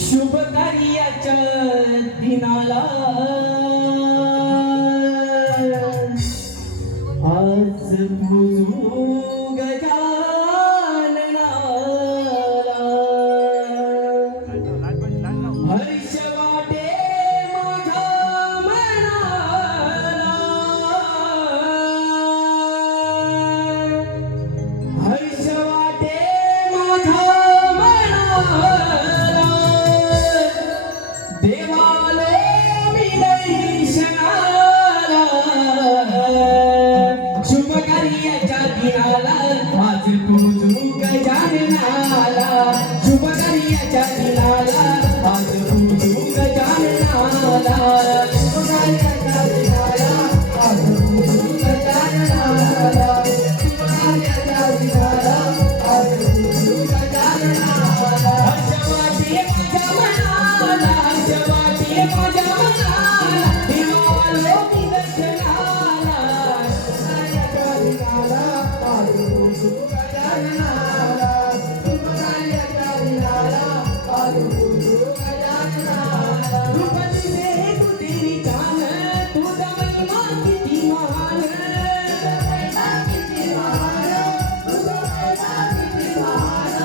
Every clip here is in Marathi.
शुभ कार्याच्या दिनाला आज पूजू गजाननाला हर्ष वाटे माझ्या मनाला हर्ष वाटे माझ्या देवालो मी दर्शनाला शुभ कार्याच्या दिनाला आज पूजू गजाननाला शुभ कार्याच्या दिनाला आज पूजू गजाननाला शुभ कार्याच्या दिनाला आज पूजू गजाननाला शुभ कार्याच्या दिनाला आज पूजू गजाननाला हर्ष वाटे माझ्या मनाला हर्ष वाटे माझ्या मनाला देवालो मी दर्शनाला कार्याच्या दिनाला आज पूजू गजाननाला शुभ कार्याच्या दिनाला आज पूजू गजाननाला रूप दिसे तू तेरी जान तुझा महिमा किती महान किती महान तुझा महिमा किती महान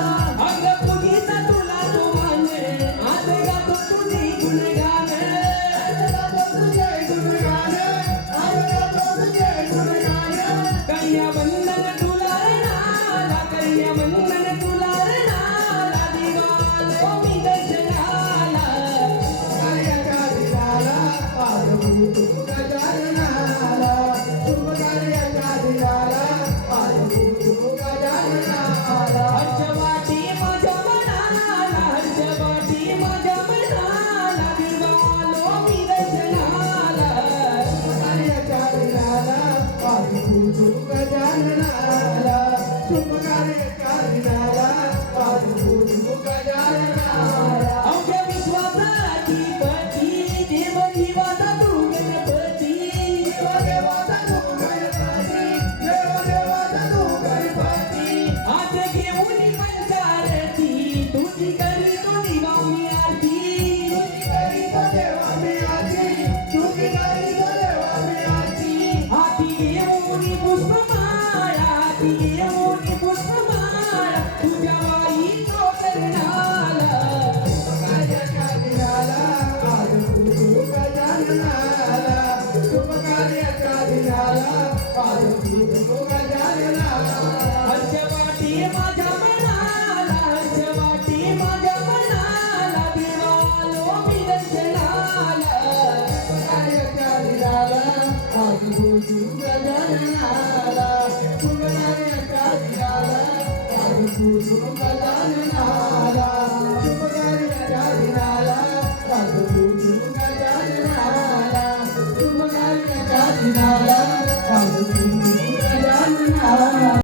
अंग पुगीचा तुला तो मान आज गातो तुझे गुणगान आज गातो तुझे गुणगान आज गातो तुझे गुणगान कन्या वंदन तुला नाला कन्या वंदन तुला नाला दिवालो मी दर्शनाला कार्याच्या दिनाला आज पूजू गजाननाला शुभ कार्याच्या दिनाला आज पूजू गजाननाला हर्ष वाटे माझ्या मनाला हर्ष वाटे माझ्या मनाला दिवालो मी दर्शनाला शुभ कार्याच्या दिनाला आज पूजू गजाननाला शुभ कार्याच्या दिनाला आज पूजू गजाननाला अवघ्या विश्वासाची पती देव देवाचा तू गणपती देव देवाचा तू गणपती देव देवाचा तू गणपती आज घेऊन पंचारती तुझी करी तो देवा मी आरती तुझी करी तो देवा मी आरती तुझी करी तो देवा मी आरती हाती घेऊन पुष्पमाळा हाती घेऊन पुष्पमाळा तुझ्या वाई तो करणाला कार्याच्या दिनाला आज पूजू गजाननाला शुभ कार्याच्या दिनाला आज पूजू गजाननाला हर्ष वाटे माझ्या मनाला हर्ष वाटे माझ्या मनाला देवालो मी दर्शनाला शुभ कार्याच्या दिनाला आज पूजू गजाननाला शुभ कार्याच्या दिनाला आज पूजू गजाननाला शुभ कार्याच्या दिनाला आज पूजू गजाननाला शुभ कार्याच्या दिनाला